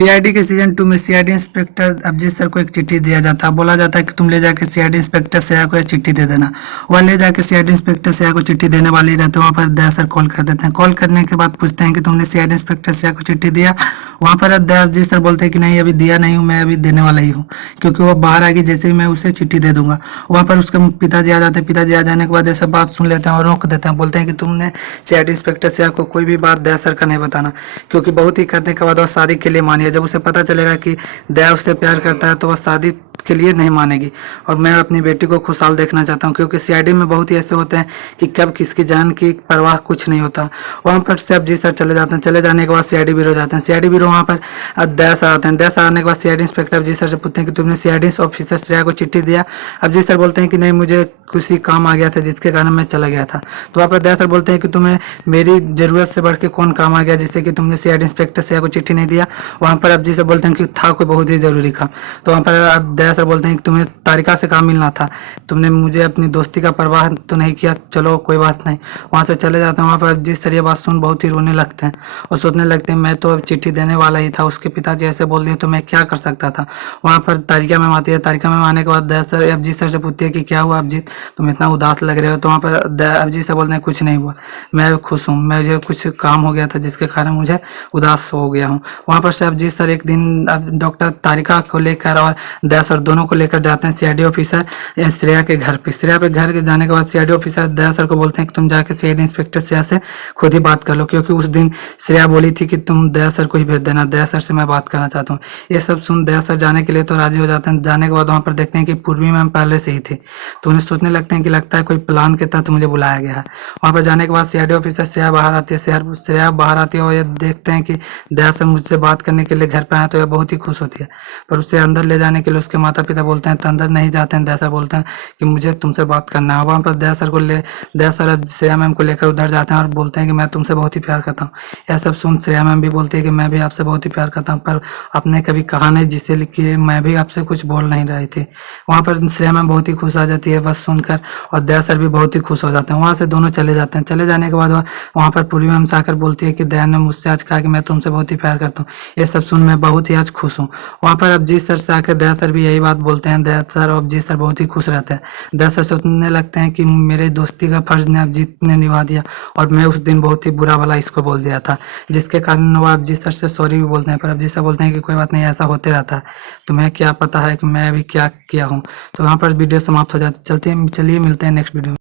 CID के season 2 में CID inspector Abhijit sir को एक चिट्ठी दिया जाता है। बोला जाता है कि तुम ले जाके सीआईडी इंस्पेक्टर श्रेया को एक चिट्ठी दे देना। वह ले जाके सीआईडी इंस्पेक्टर श्रेया को चिट्ठी देने वाले ही रहते हैं। वहाँ पर दया सर कॉल कर देते हैं। कॉल करने के बाद पूछते हैं कि तुमने सीआईडी इंस्पेक्टर श्रेया को चिट्ठी दिया। वहाँ पर अभिजीत सर बोलते हैं कि नहीं, अभी दिया नहीं हूँ, मैं अभी देने वाला ही हूँ, क्योंकि वो बाहर आ गई जैसे ही मैं उसे चिट्ठी दे दूंगा। वहाँ पर उसके पिताजी आ जाते हैं। पिताजी आ जाने के बाद ऐसा बात सुन लेते हैं और रोक देते हैं। बोलते हैं कि तुमने सीआईडी इंस्पेक्टर श्रेया को कोई भी बात दया सर का नहीं बताना, क्योंकि बहुत ही करने के बाद वह शादी के लिए मानी है। जब उसे पता चलेगा कि दया उससे प्यार करता है तो वह शादी के लिए नहीं मानेगी। और मैं अपनी बेटी को खुशहाल देखना चाहता हूँ, क्योंकि सीआईडी में बहुत ही ऐसे होते हैं कि कब किसकी जान की परवाह कुछ नहीं होता। वहाँ पर से अभिजीत सर चले जाते हैं। चले जाने के बाद सीआईडी ब्यूरो जाते हैं। सीआईडी ब्यूरो वहाँ पर दया सर आते हैं। दया सर आने के बाद सीआईडी इंस्पेक्टर अभिजीत सर से पूछते हैं कि तुमने सीआईडी ऑफिसर श्रेया को चिट्ठी दिया। अभिजीत सर बोलते हैं कि नहीं, मुझे किसी काम आ गया था जिसके कारण मैं चला गया था। तो वहाँ पर दया सर बोलते हैं कि तुम्हें मेरी जरूरत से बढ़ के कौन काम आ गया जिससे कि तुमने सीआईडी इंस्पेक्टर श्रेया को चिट्ठी नहीं दिया। वहाँ पर अभिजीत सर बोलते हैं कि था कोई बहुत ही जरूरी काम। तो वहाँ पर अब दया सर बोलते हैं कि तुम्हें तारिका से काम मिलना था, तुमने मुझे अपनी दोस्ती का परवाह तो नहीं किया, चलो कोई बात नहीं। वहाँ से चले जाते हैं। वहाँ पर अभिजीत सर ये बात सुन बहुत ही रोने लगते हैं और सोचने लगते हैं मैं तो अब चिट्ठी देने वाला ही था, उसके पिताजी ऐसे बोल दिए तो मैं क्या कर सकता था। वहाँ पर तारिका मैम आती है। तारिका मैम आने के बाद दया सर अभिजीत सर से पूछती है कि क्या हुआ अभिजीत, तुम इतना उदास लग रहे हो। तो वहाँ पर अभिजीत सर बोलते हैं कुछ नहीं हुआ, मैं खुश हूँ, मुझे कुछ काम हो गया था जिसके कारण मुझे उदास हो गया हूँ। वहाँ पर से अभिजीत सर एक दिन डॉक्टर तारिका को लेकर और दया सर दोनों को लेकर जाते हैं सीआईडी ऑफिसर श्रेया के घर पे। श्रेया पे घर के जाने के बाद सीआईडी ऑफिसर दया सर को बोलते हैं कि तुम जाके सीआईडी इंस्पेक्टर श्रेया से खुद ही बात कर लो, क्योंकि उस दिन श्रेया बोली थी कि तुम दया सर को ही भेज देना, दया सर से मैं बात करना चाहता हूँ। ये सब सुन दया सर जाने के लिए तो राजी हो जाते हैं। जाने के बाद वहाँ पर देखते हैं कि पूर्वी मैम पहले से ही थी, तो उन्हें सोचने लगते हैं कि लगता है कोई प्लान के तहत मुझे बुलाया गया है। वहाँ पर जाने के बाद सीआईडी ऑफिसर श्रेया बाहर आती है। श्रेया बाहर आती है और ये देखते हैं कि दया सर मुझसे बात करने के लिए घर पे आए, तो यह बहुत ही खुश होती है। पर उसे अंदर ले जाने के लिए उसके माता पिता बोलते हैं तो अंदर नहीं जाते हैं। दया सर बोलते हैं कि मुझे तुमसे बात करना है। वहाँ पर दया सर अब श्रेया मैम को लेकर उधर जाते हैं और बोलते हैं कि मैं तुमसे बहुत ही प्यार करता हूँ। यह सब सुन श्रेया मैम भी बोलती है कि मैं भी आपसे बहुत ही प्यार करता हूँ, पर आपने कभी कहा नहीं जिससे कि मैं भी आपसे कुछ बोल नहीं रही थी। वहाँ पर श्रेया मैम बहुत ही खुश आ जाती है बस सुनकर, और दया सर भी बहुत ही खुश हो जाते हैं। वहाँ से दोनों चले जाते हैं। चले जाने के बाद वहाँ पर पूर्वी मैम से आकर बोलती है कि दया ने मुझसे आज कहा कि मैं तुमसे बहुत ही प्यार करता हूँ। ये सब सुन मैं बहुत ही आज खुश हूँ। वहाँ पर अभिजीत सर से आकर दया सर भी यही बात बोलते हैं। दया सर और अभिजीत सर बहुत ही खुश रहते हैं। दया सर सोचने लगते हैं कि मेरे दोस्ती का फर्ज ने अभिजीत ने निभा दिया, और मैं उस दिन बहुत ही बुरा वाला इसको बोल दिया था, जिसके कारण वो अभिजीत सर से सॉरी भी बोलते हैं। पर अभिजीत सर बोलते हैं कि कोई बात नहीं, ऐसा होते रहता है, तुम्हें क्या पता है कि मैं अभी क्या किया हूँ। तो वहाँ पर वीडियो समाप्त हो जाती। चलिए मिलते हैं नेक्स्ट वीडियो में।